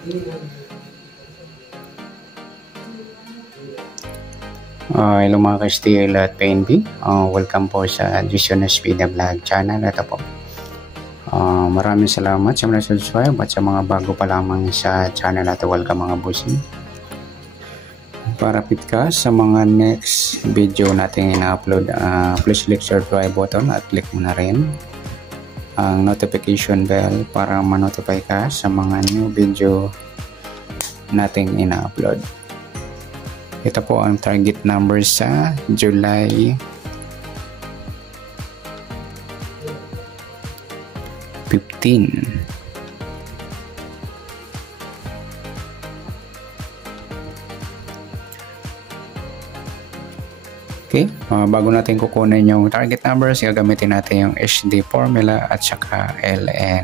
Hello mga ka-STL at PNP. Welcome po sa Vision Speed Vlog channel. Ito po. Maraming salamat sa mga subscribe at sa mga bago pa lamang sa channel at welcome mga bossing. Para fit ka sa mga next video natin ina-upload, please click subscribe button at click mo na rin ang notification bell para ma-notify ka sa mga new video nating ina-upload. Ito po ang target number sa July 15. Okay, bago natin kukunin yung target numbers, gagamitin natin yung HD formula at saka LN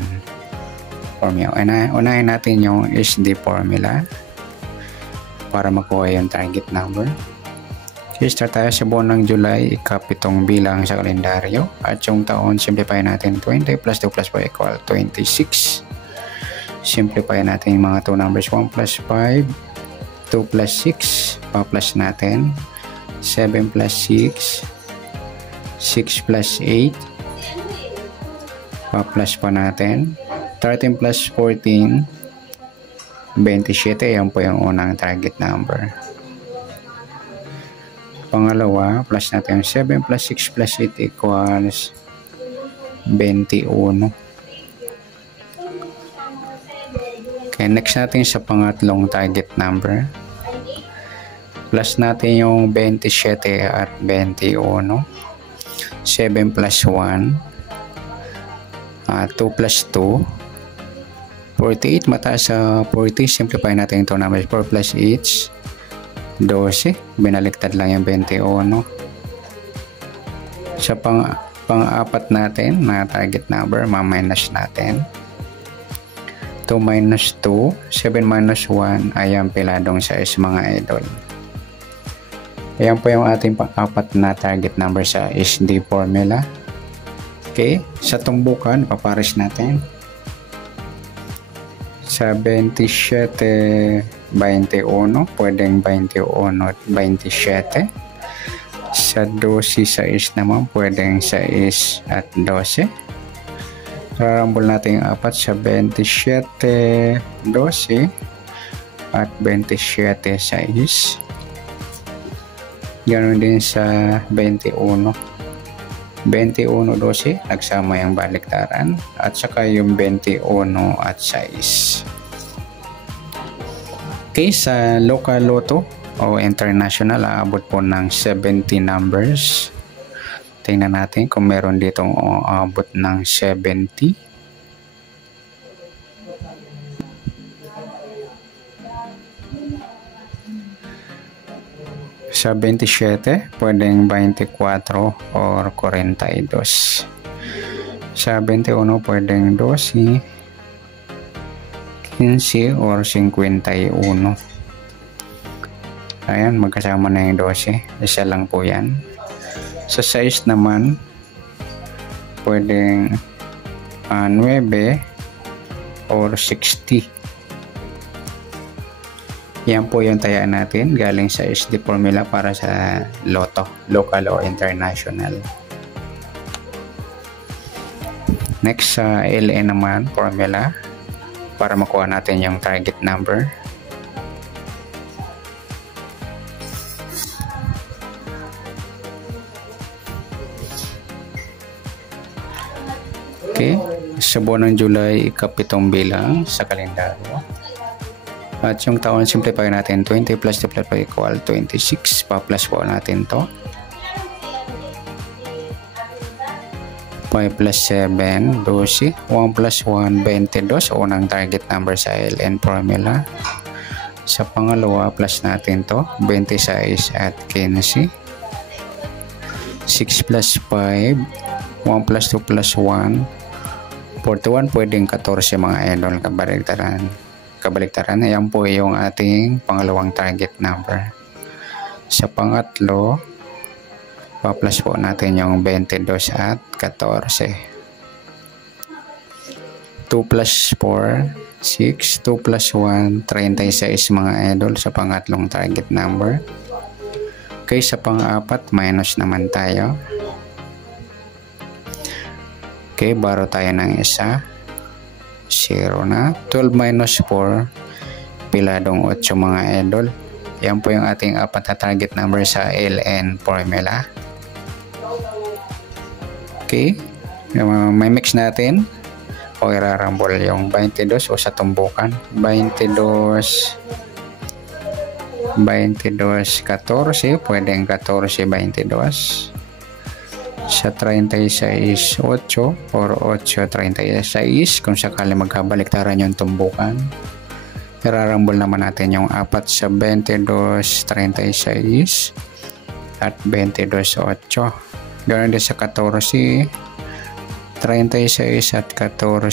formula. Unahin natin yung HD formula para makuha yung target number. Okay, start tayo sa buwan ng July, ikapitong bilang sa kalendaryo. At yung taon, simplify natin 20 plus 2 plus 4 equal 26. Simplify natin yung mga 2 numbers, 1 plus 5, 2 plus 6, pa-plus natin, 7 plus 6, 6 plus 8, pa-plus pa natin, 13 plus 14, 27, yan po yung unang target number. Pangalawa, plus natin 7 plus 6 plus 8 equals 21. Okay, next natin sa pangatlong target number. Plus natin yung 27 at 21. 7 plus 1. 2 plus 2. 48, mataas sa 40, simplify natin ito numbers, 4 plus 8, 12, binaliktad lang yung 21. Sa pang-apat natin na target number, ma-minus natin. 2 minus 2, 7 minus 1, ayan piladong size mga idol. Ayan po yung ating pang-apat na target number sa SD formula. Okay, sa tumbukan, papares natin. Sa 27, 21, pwedeng 21 at 27. Sa 12, 6 naman, pwedeng 6 at 12. Rarambol natin yung apat sa 27, 12 at 27, 6. Ganoon din sa 21. 21-12, nagsama yung baliktaran at saka yung 21 at 6. Okay, sa local lotto o international, aabot po ng 70 numbers. Tingnan natin kung meron ditong aabot ng 70. Sa 27, pwedeng 24 or 42. Sa 21, pwedeng 12, 15 or 51. Ayan, magkasama na yung 12. Isa lang po yan. Sa 6 naman, pwedeng 9 or 60. Yan po yung tayaan natin galing sa SD formula para sa Lotto, local o international. Next sa LN naman formula para makuha natin yung target number. Okay, sa buwan ng July, ikapitong bilang sa kalendaryo. At yung taon, simplify natin 20 plus 2 plus 5 equal 26. Pa-plus po natin to. 5 plus 7, 12. 1 plus 1, 22. Unang target number sa LN formula. Sa pangalawa, plus natin to. 26 at 15. 6 plus 5. 1 plus 2 plus 1. 41, pwedeng 14 mga idol, kabaliktaran. Ayan po yung ating pangalawang target number. Sa pangatlo, pa-plus po natin yung 22 at 14. 2 plus 4, 6, 2 plus 1, 36 mga idol sa pangatlong target number. Okay, sa pang-apat, minus naman tayo. Okay, baro tayo ng isa. 0 na. 12 minus 4, piladong 8 mga idol. Yan po yung ating apat na target number sa LN formula. Okay, may mix natin. O irarambol yung 22 o sa tumbukan 22 14, pwedeng 14 22 sa 36 8 or 8 36 kung sakali magkabaliktaran yung tumbukan. Irarambol naman natin yung apat sa 22 36 at 22 8. Ganoon din sa 14 36 at 14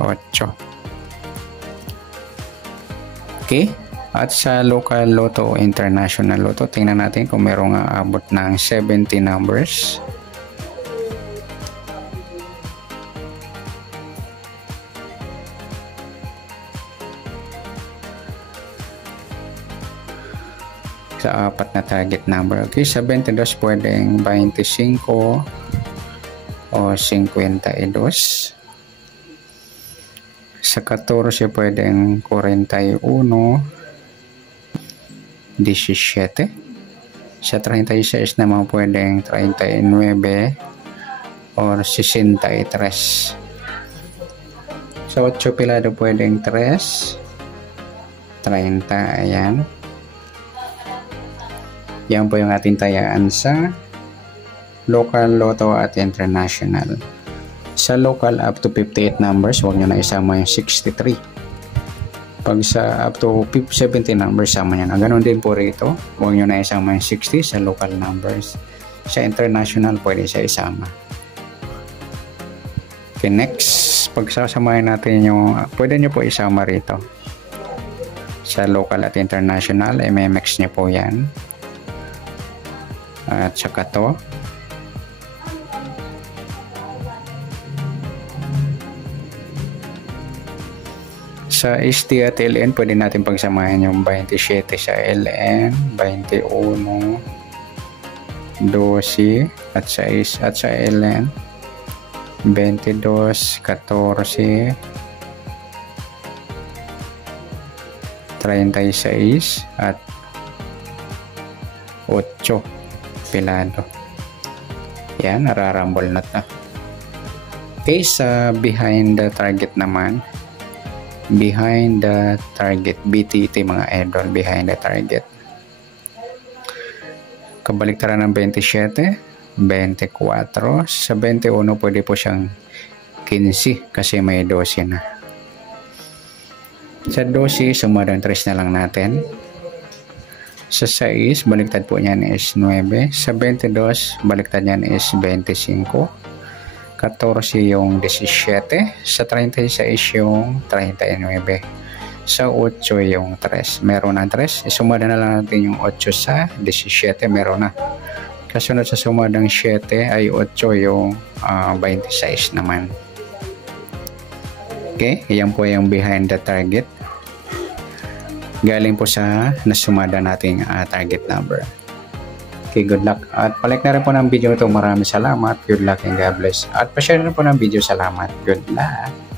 8. Okay, at sa local lotto o international lotto, tingnan natin kung merong aabot ng 70 numbers. Sa apat na target number. Okay, sa 22 pwedeng 25 o 52. Sa 14 pwedeng 41, 17. Sa 36 naman pwedeng 39 or 63. Sa 8 pilado pwedeng 3, 30. Ayan. Yan po yung ating tayaan sa local lotto at international. Sa local up to 58 numbers, huwag nyo na isama yung 63. Pag sa up to 70 numbers, sama nyo na. Ganon din po rito, huwag nyo na isama yung 60 sa local numbers. Sa international, pwede siya isama. Okay, next, pag sasamahin natin yung, pwede nyo po isama rito. Sa local at international, MMX nyo po yan. At saka to. Sa ST at LN, pwede natin pagsamahin yung 27 sa LN, 21, 12 at sa ST at sa LN, 22, 14, 36 at 8 pilado. Yan, nararambol na to. Okay, sa behind the target naman, behind the target, BTT mga idol, behind the target. Kabaliktaran ng 27, 24. Sa 21 pwede po siyang 15 kasi may 12 na. Sa 12, sumadang 3 na lang natin. Sa 6, baliktad po niyan is 9. Sa 22, baliktad niyan is 25. 14 yung 17. Sa 36 yung 39. Sa 8 yung 3. Meron na 3. Isumada na lang natin yung 8 sa 17. Meron na. Kasunod sa sumadang 7 ay 8 yung 26 naman. Okay, yan po yung behind the target. Galing po sa nasumada nating target number. Okay, good luck. At palike na rin po ng video ito. Maraming salamat. Good luck and God bless. At pa-share na po ng video. Salamat. Good luck.